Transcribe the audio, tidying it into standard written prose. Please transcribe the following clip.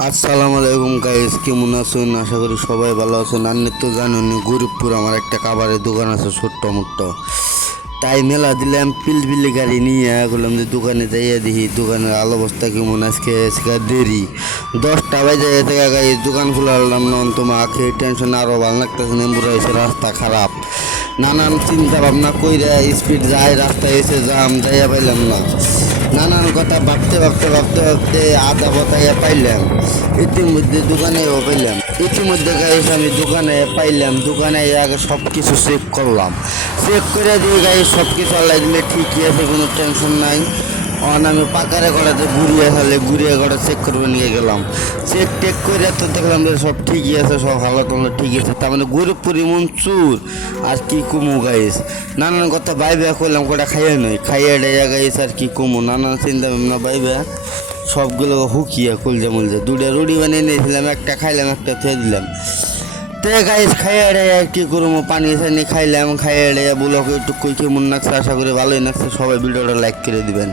আসসালামু আলাইকুম গাইস, কেমন আছেন? আশা করি সবাই ভালো আছেন। আর তো জানেন গরিবপুর আমার একটা কাবারের দোকান আছে ছোট্ট মোট্ট। তাই মেলা দিলাম পিলপিলি গাড়ি নিয়ে বললাম যে দোকানে যাইয়া দেখি দোকানের আলো অবস্থা কেমন। আজকে দেরি 10টা বাজে থেকে গাড়ি দোকান খোলা হলাম না, তোমাকে টেনশন আরও ভালো লাগতেছে। নেম্বুরা হয়েছে, রাস্তা খারাপ, নানান চিন্তা ভাবনা কইরা স্পিড যায়, রাস্তায় এসে জাম, যাইয়া পাইলাম না। নানান কথা ভাবতে ভাবতে ভাবতে ভাবতে আধা বতাইয়া পাইলাম। ইতিমধ্যে দোকানেও পাইলাম। ইতিমধ্যে গাইস আমি দোকানে পাইলাম। দোকানে আগে সব কিছু চেক করলাম। চেক করে দিয়ে গাইস সব কিছু আল্লাহ দিলে ঠিকই আছে, কোনো টেনশন নাই। আমি পাকারে করাতে ঘুরিয়ে করে চেক করবে নিয়ে গেলাম। চেক টেক করে তো দেখলাম যে সব ঠিকই আছে, সব ভালো তোমরা ঠিক আছে। তার মানে গরিব পরিমণ চুর আর কি কুমু গাইস। নানান কথা বাইবে করলাম, কটা খাইয়ে নই, খাইয়ে ডাইয়া গাইস আর কি কুমু নানান চিন্তা ভাবনা বাইবে সবগুলো হুকিয়া কুলজা মুলজা। দুটা রুটি বানিয়ে নিয়েছিলাম, একটা খাইলাম, একটা থুয়ে দিলাম। তো গাইস খাইয়ে ডাইয়া কি করবো, পানি সানি খাইলাম। খাইয়ে ডাইয়া বলো একটু কই কেমন লাগছে, আশা করি ভালোই লাগছে। সবাই ভিডিওটা লাইক করে দিবেন।